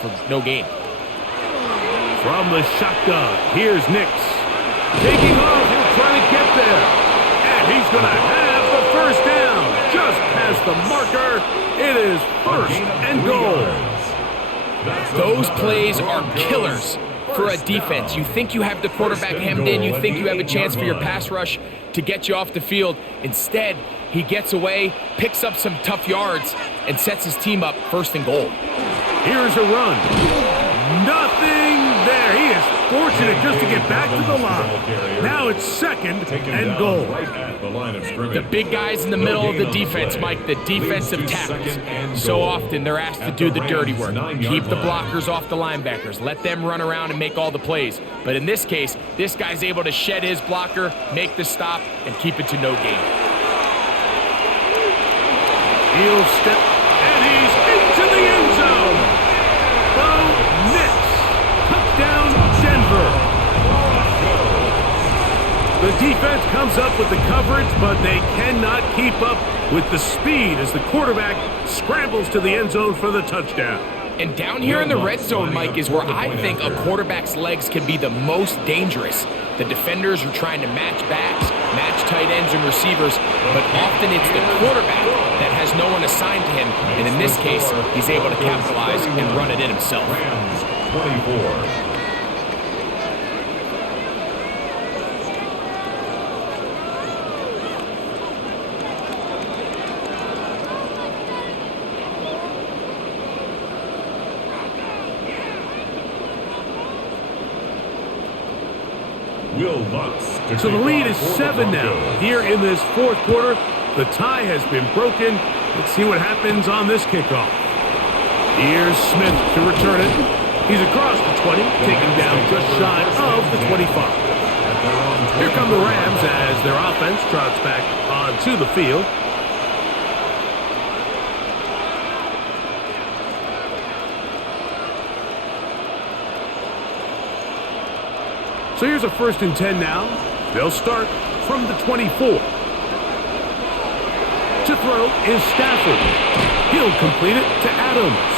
for no gain. From the shotgun, here's Nix. Taking off, he'll try to get there. And he's going to have the first down. Just past the marker. It is first and goal. Those plays are killers for a defense. You think you have the quarterback hemmed in. You think you have a chance for your pass rush to get you off the field. Instead, he gets away, picks up some tough yards, and sets his team up first and goal. Here's a run. Nothing there. He is fortunate just to get back to the line. Now it's second and goal. The big guys in the middle of the defense, Mike, the defensive tackles. So often they're asked to do the dirty work. Keep the blockers off the linebackers. Let them run around and make all the plays. But in this case, this guy's able to shed his blocker, make the stop, and keep it to no gain. He'll step, and he's into the end zone. Bo Nix. Touchdown, Denver. The defense comes up with the coverage, but they cannot keep up with the speed as the quarterback scrambles to the end zone for the touchdown. And down here in the red zone, Mike, is where I think a quarterback's legs can be the most dangerous. The defenders are trying to match backs, match tight ends and receivers, but often it's the quarterback that has no one assigned to him, and in this case, he's able to capitalize and run it in himself. 24. So the lead is 7 now. Here in this fourth quarter, the tie has been broken. Let's see what happens on this kickoff. Here's Smith to return it. He's across the 20, taken down just shy of the 25. Here come the Rams as their offense trots back onto the field. So here's a 1st and 10 now. They'll start from the 24. To throw is Stafford. He'll complete it to Adams.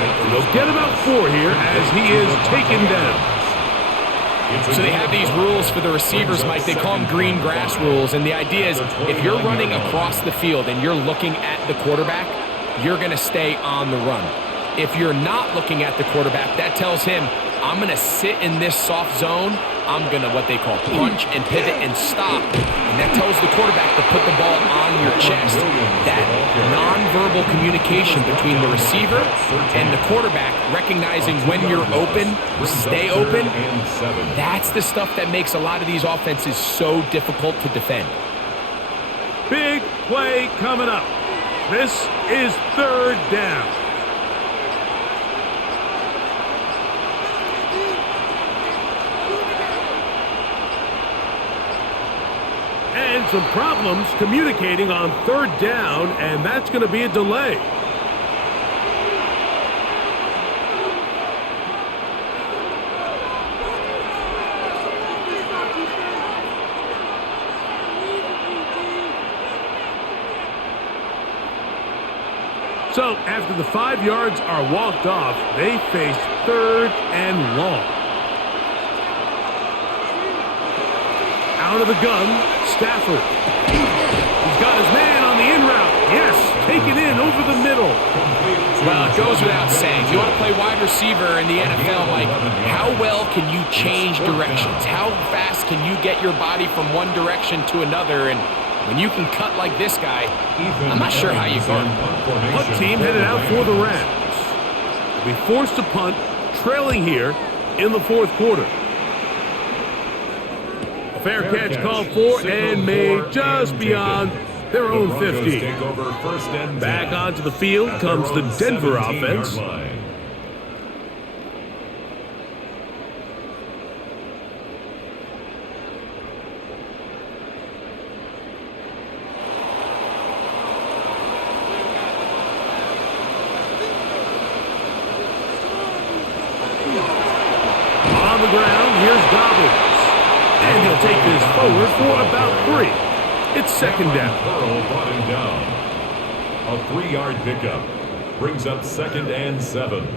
And they'll get about 4 here as he is taken down. So they have these rules for the receivers, Mike. They call them green grass rules. And the idea is if you're running across the field and you're looking at the quarterback, you're going to stay on the run. If you're not looking at the quarterback, that tells him, I'm going to sit in this soft zone. I'm going to what they call punch and pivot and stop. And that tells the quarterback to put the ball on your chest. That nonverbal communication between the receiver and the quarterback, recognizing when you're open, stay open, that's the stuff that makes a lot of these offenses so difficult to defend. Big play coming up. This is 3rd down. And some problems communicating on 3rd down, and that's going to be a delay. So after the 5 yards are walked off, they face 3rd and long. Out of the gun, Stafford. He's got his man on the in route. Yes, taken in over the middle. Well, it goes without saying. You want to play wide receiver in the NFL, Mike, how well can you change directions? How fast can you get your body from one direction to another? And when you can cut like this guy, I'm not sure how you guard him. Punt team headed out for the Rams. They'll be forced to punt, trailing here in the 4th quarter. Fair catch called for and made just beyond their own 50. Back onto the field comes the Denver offense. On the ground, here's Dobbins. And he'll take this forward for about 3. It's 2nd down. Brought him down. A 3-yard pickup brings up 2nd and 7.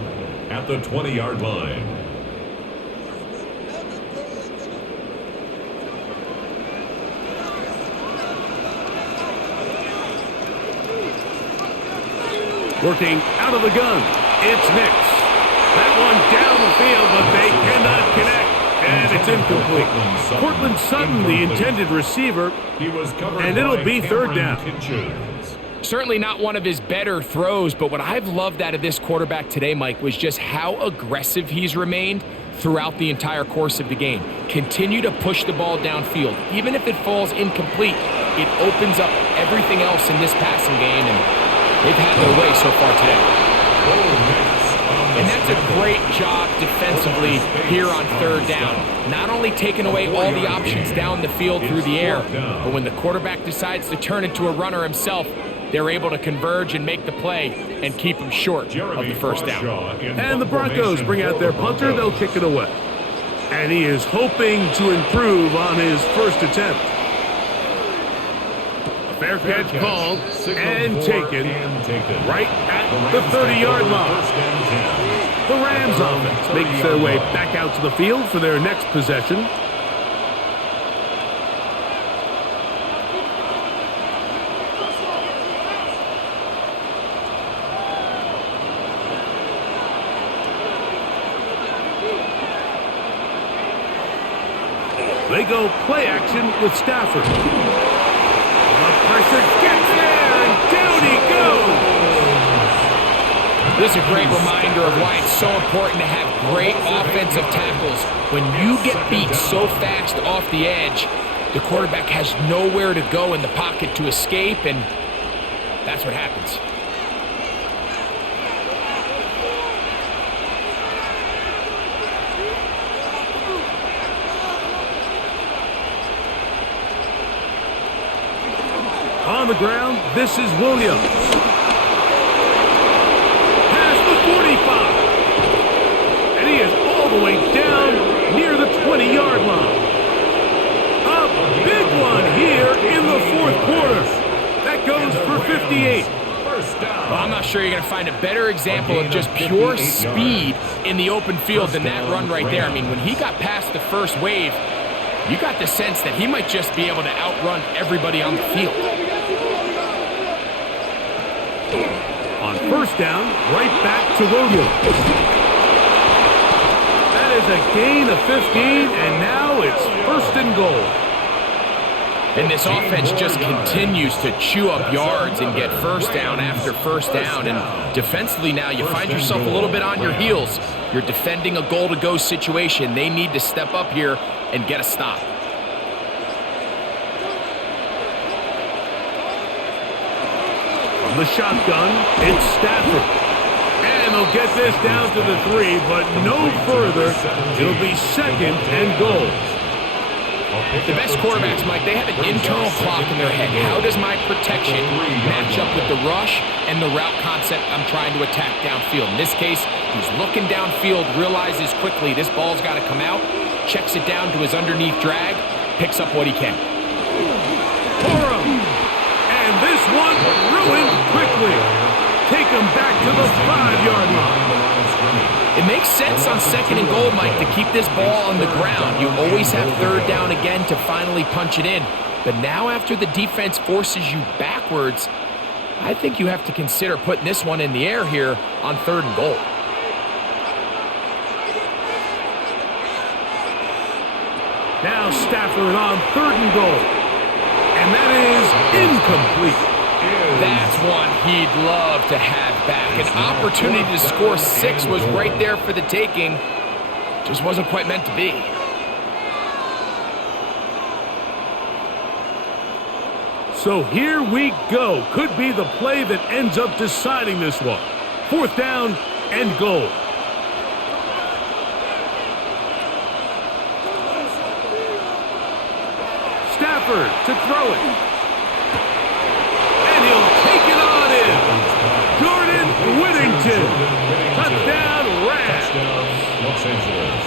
at the 20-yard line. Working out of the gun, it's Nix. That one down the field, but they cannot connect, and it's incomplete. Cortland Sutton, the intended receiver, and it'll be third down. Certainly not one of his better throws, but what I've loved out of this quarterback today, Mike, was just how aggressive he's remained throughout the entire course of the game. Continue to push the ball downfield. Even if it falls incomplete, it opens up everything else in this passing game, and they've had their way so far today. And that's a great job defensively here on third down. Not only taking away all the options down the field through the air, but when the quarterback decides to turn into a runner himself, they're able to converge and make the play and keep him short of the first down. And the Broncos bring out their punter. They'll kick it away. And he is hoping to improve on his first attempt. Fair catch called and taken right at the 30-yard line. The Rams offense makes their way back out to the field for their next possession. They go play action with Stafford. Pressure gets there, and down he goes. This is a great reminder of why it's so important to have great offensive tackles. When you get beat so fast off the edge, the quarterback has nowhere to go in the pocket to escape, and that's what happens. On the ground, this is Williams. Past the 45. And he is all the way down near the 20-yard line. A big one here in the fourth quarter. That goes for 58. Well, I'm not sure you're going to find a better example of just pure speed in the open field than that run right there. I mean, when he got past the first wave, you got the sense that he might just be able to outrun everybody on the field. On first down, right back to Williams. That is a gain of 15, and now it's first and goal. And this offense just continues to chew up yards and get first down after first down. And defensively now, you find yourself a little bit on your heels. You're defending a goal-to-go situation. They need to step up here and get a stop. The shotgun, it's Stafford. And they'll get this down to the 3, but no further. It'll be second and goal. The best quarterbacks, Mike, they have an internal clock in their head. How does my protection match up with the rush and the route concept I'm trying to attack downfield? In this case, he's looking downfield, realizes quickly this ball's got to come out, checks it down to his underneath drag, picks up what he can. And this one ruined quickly. Take him back to the 5-yard line. It makes sense on second and goal, Mike, to keep this ball on the ground. You always have third down again to finally punch it in. But now after the defense forces you backwards, I think you have to consider putting this one in the air here on third and goal. Now Stafford on third and goal. And that is incomplete. That's one he'd love to have back. An opportunity to score 6 was right there for the taking. Just wasn't quite meant to be. So here we go. Could be the play that ends up deciding this one. Fourth down and goal. Stafford to throw it. And he'll take it on in. Jordan Whittington. Touchdown, Rams. Los Angeles.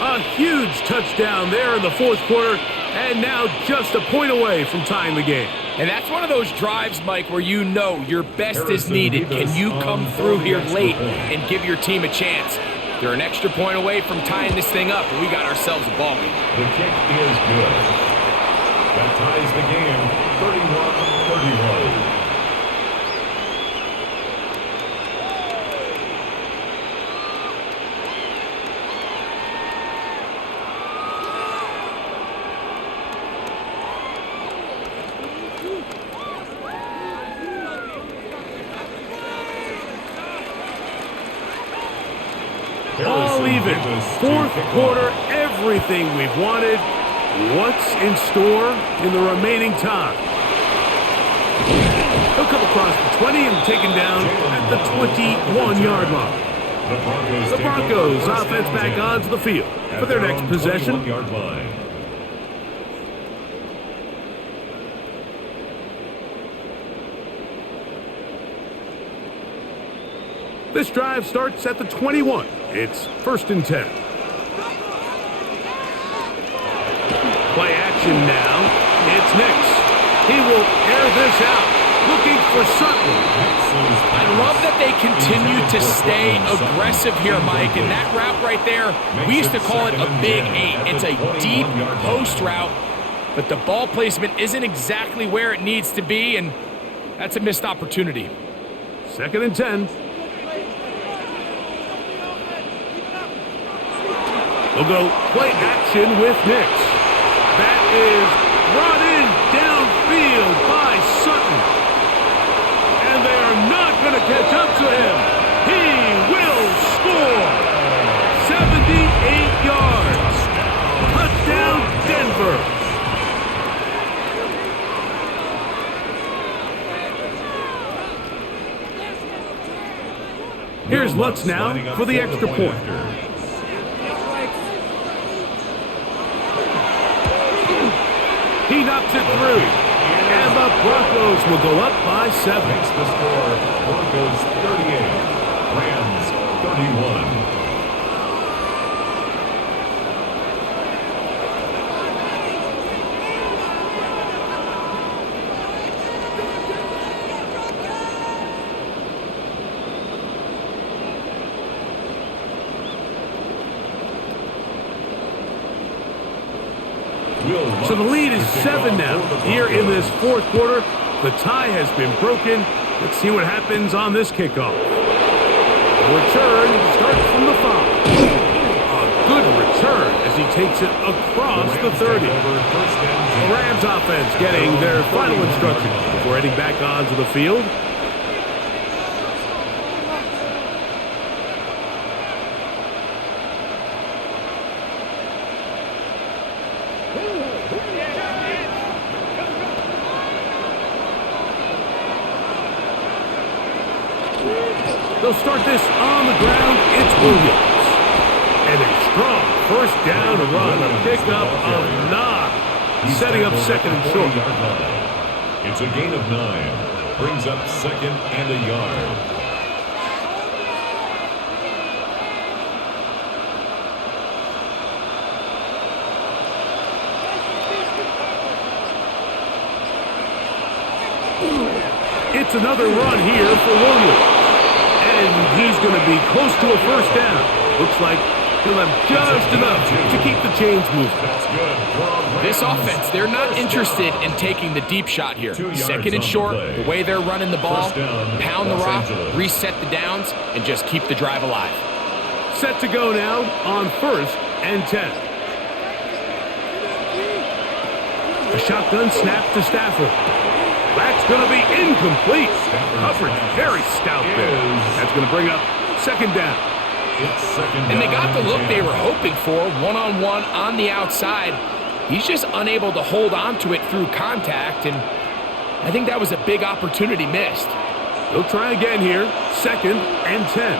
A huge touchdown there in the fourth quarter, and now just a point away from tying the game. And that's one of those drives, Mike, where you know your best is needed. Can you come through here late and give your team a chance? They're an extra point away from tying this thing up, and we got ourselves a ball game. The kick is good. That ties the game, 31-31. All even. Fourth quarter, everything we've wanted. What's in store in the remaining time? He'll come across the 20 and taken down at the 21-yard line. The Broncos offense back onto the field for their next possession. This drive starts at the 21. It's 1st and 10. Play action now. It's Nix. He will air this out. Looking for Sutton. I love that they continue to stay aggressive here, Mike. And that route right there, we used to call it a big 8. It's a deep post route, but the ball placement isn't exactly where it needs to be, and that's a missed opportunity. 2nd and 10. They'll go play action with Nix. That is brought in downfield by Sutton. And they are not going to catch up to him. He will score. 78 yards. Touchdown, Denver. Here's Lutz now for the extra point. He knocks it through. And the Broncos will go up by 7. Makes the score, Broncos 38, Rams 31. So the lead is 7 now. Here in this 4th quarter, the tie has been broken. Let's see what happens on this kickoff. The return starts from the 5. A good return as he takes it across the 30. The Rams offense getting their final instructions before heading back onto the field. They'll start this on the ground. It's Williams. And a strong 1st down run, a pickup of 9. Setting up 2nd and short. It's a gain of 9. Brings up 2nd and a yard. It's another run here for Williams. And he's going to be close to a 1st down. Looks like he'll have just enough to keep the chains moving. This offense, they're not interested in taking the deep shot here. 2nd and short, the way they're running the ball, pound the rock, reset the downs, and just keep the drive alive. Set to go now on 1st and 10. A shotgun snap to Stafford. That's going to be incomplete. Coverage very stout there. That's going to bring up 2nd down. And they got the look they were hoping for, one-on-one on the outside. He's just unable to hold on to it through contact, and I think that was a big opportunity missed. They'll try again here, 2nd and 10.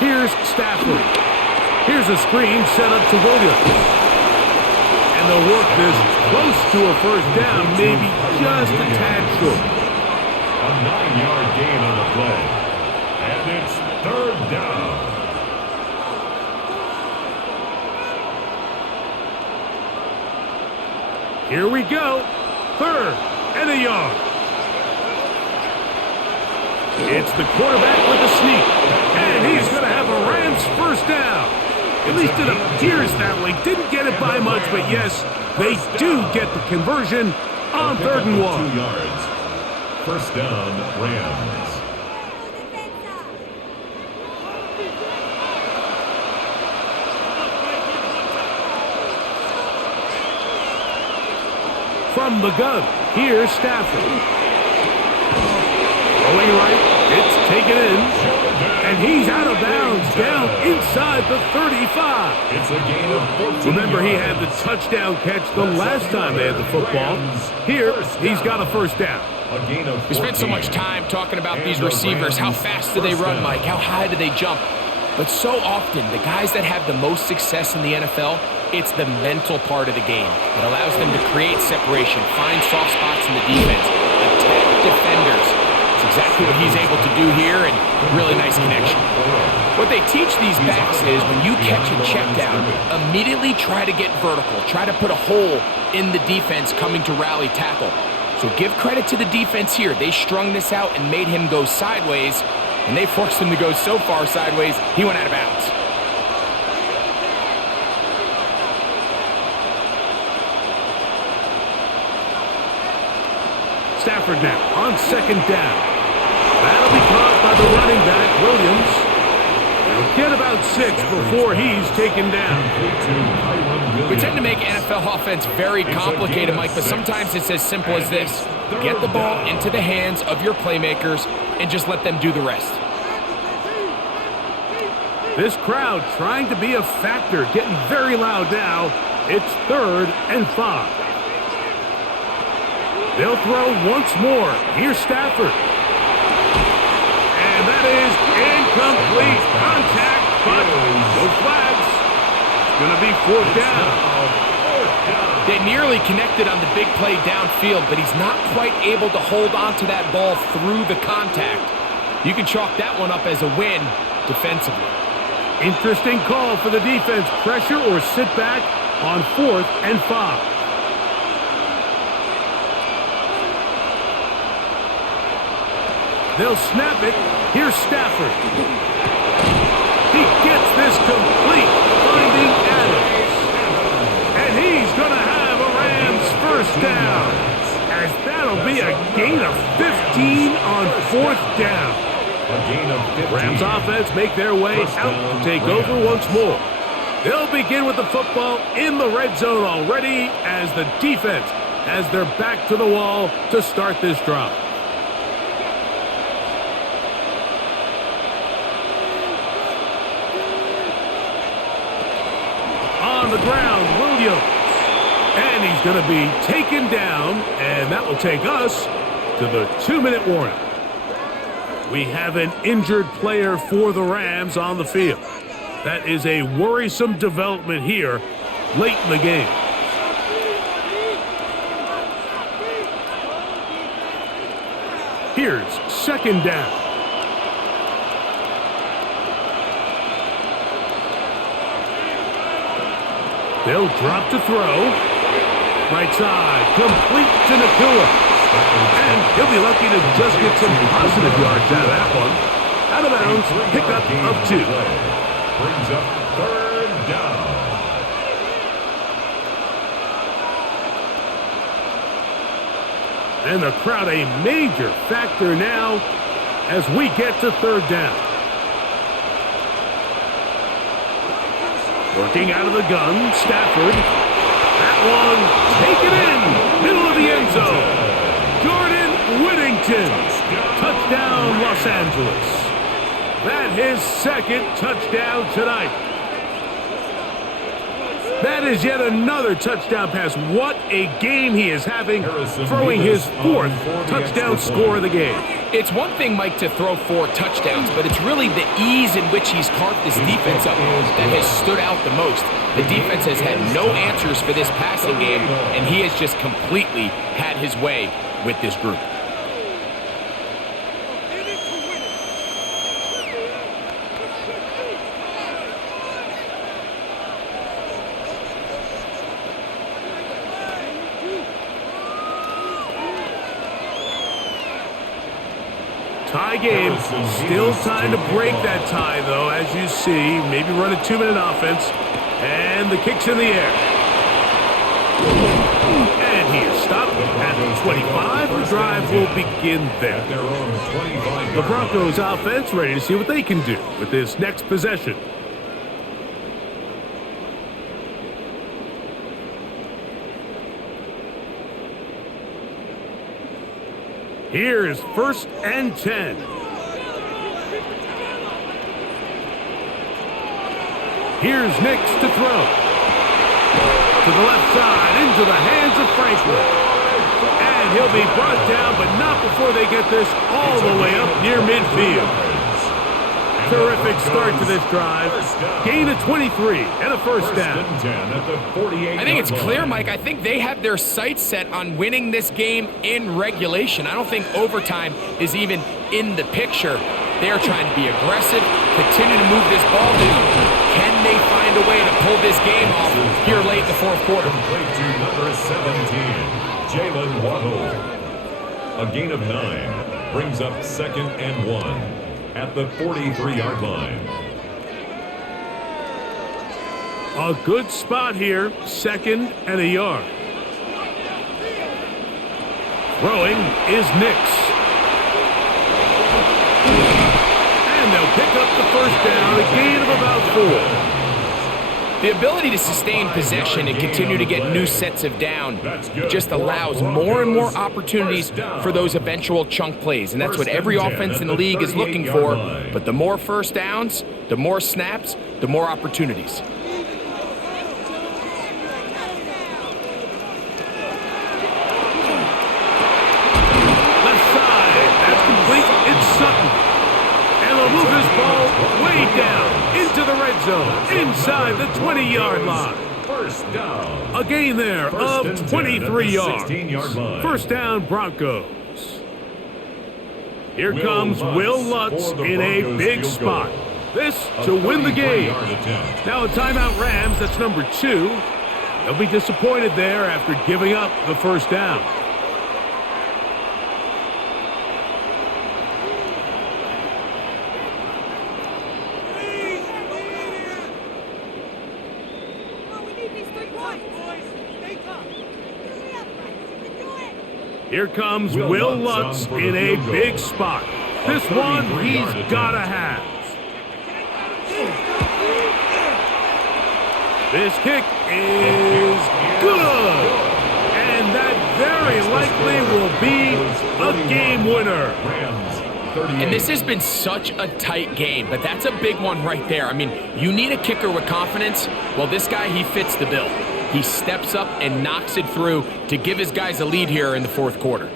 Here's Stafford. Here's a screen set up to Williams. And they'll work this close to a 1st down, maybe just a tad short. A 9-yard gain on the play. And it's 3rd down. Here we go. a yard. It's the quarterback with the sneak. And he's going to have a Rams first down. At least it appears that way. Didn't get it by much, but yes, they do get the conversion on 3rd and 1. 2 yards. First down, Rams. From the gun, here's Stafford. Throwing right, it's taken in, and he's out of bounds, down inside the 35. It's a gain of 14 Remember, he yards. had the touchdown catch the last time they had the football. Here, he's got a first down. A gain of 14. We spent so much time talking about these receivers. How fast do they run, Mike? How high do they jump? But so often, the guys that have the most success in the NFL, it's the mental part of the game. It allows them to create separation, find soft spots in the defense, attack defenders. It's exactly what he's able to do here, and really nice connection. What they teach these backs is when you catch a check down, immediately try to get vertical, try to put a hole in the defense coming to rally tackle. So give credit to the defense here. They strung this out and made him go sideways, and they forced him to go so far sideways, he went out of bounds. Stafford now on 2nd down. That'll be caught by the running back, Williams. He'll get about 6 before he's taken down. We tend to make NFL offense very complicated, Mike, but sometimes it's as simple as this. Get the ball into the hands of your playmakers and just let them do the rest. This crowd trying to be a factor, getting very loud now. It's 3rd and 5. They'll throw once more. Here's Stafford. And that is incomplete. Contact, but no flags. It's going to be 4th down. They nearly connected on the big play downfield, but he's not quite able to hold on to that ball through the contact. You can chalk that one up as a win defensively. Interesting call for the defense. Pressure or sit back on 4th and 5. They'll snap it. Here's Stafford. He gets this complete, finding Adams. And he's going to have a Rams first down, as that'll be a gain of 15 on 4th down. A gain of 15. Rams offense make their way out to take over once more. They'll begin with the football in the red zone already as the defense has their back to the wall to start this drive. On the ground, Williams. And he's going to be taken down, and that will take us to the 2-minute warning. We have an injured player for the Rams on the field. That is a worrisome development here late in the game. Here's 2nd down. They'll drop to throw. Right side, complete to Nakua. And he'll be lucky to just get some positive yards out of that one. Out of bounds, pickup of 2. Brings up 3rd down. And the crowd a major factor now as we get to 3rd down. Working out of the gun, Stafford. That one taken in, middle of the end zone. Jordan Whittington. Touchdown, Los Angeles. That his 2nd touchdown tonight. That is yet another touchdown pass. What a game he is having, throwing his 4th touchdown score of the game. It's one thing, Mike, to throw 4 touchdowns, but it's really the ease in which he's carved this defense up that has stood out the most. The defense has had no answers for this passing game, and he has just completely had his way with this group. tie game. Still time to break that tie, though, as you see. Maybe run a 2-minute offense. And the kick's in the air. And he is stopped at the 25. The drive will begin there. The Broncos offense ready to see what they can do with this next possession. Here is 1st and 10. Here's Nix to throw. To the left side, into the hands of Franklin. And he'll be brought down, but not before they get this all the way up near midfield. Terrific start to this drive. Gain of 23 and a first down. I think it's clear, Mike. I think they have their sights set on winning this game in regulation. I don't think overtime is even in the picture. They're trying to be aggressive, continue to move this ball down. Can they find a way to pull this game off here late in the fourth quarter? Complete to number 17, Jalen Waddle. A gain of 9 brings up 2nd and 1 at the 43-yard line. A good spot here, 2nd and a yard. Throwing is Nix. And they'll pick up the first down, a gain of about 4. The ability to sustain possession and continue to get new sets of down just allows more and more opportunities for those eventual chunk plays, and that's what every offense in the league is looking for. But the more first downs, the more snaps, the more opportunities. Left side, that's complete. It's Sutton. And they'll move this ball way down into the red zone, inside the 20-yard line. First down. A gain there of 23 yards. 16-yard line. First down, Broncos. Here comes Will Lutz in a big spot. This to win the game. Now a timeout Rams, that's number 2. They'll be disappointed there after giving up the first down. Here comes Will Lutz in a big spot. This one he's got to have. This kick is good. And that very likely will be a game winner. And this has been such a tight game, but that's a big one right there. I mean, you need a kicker with confidence. Well, this guy, he fits the bill. He steps up and knocks it through to give his guys a lead here in the fourth quarter.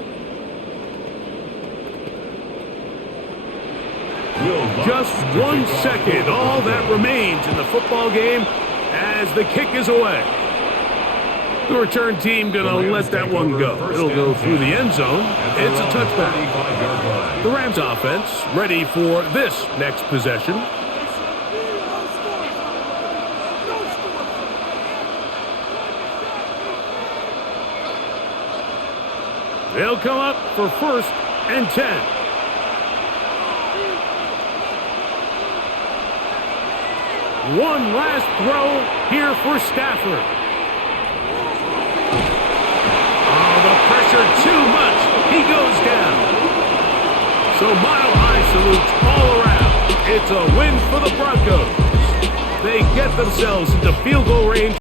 Just 1 second, all that remains in the football game as the kick is away. The return team going to let that one go. It'll go through the end zone. It's a touchback. The Rams offense ready for this next possession. They'll come up for 1st and 10. One last throw here for Stafford. Oh, the pressure too much. He goes down. So mile-high salutes all around. It's a win for the Broncos. They get themselves into field goal range.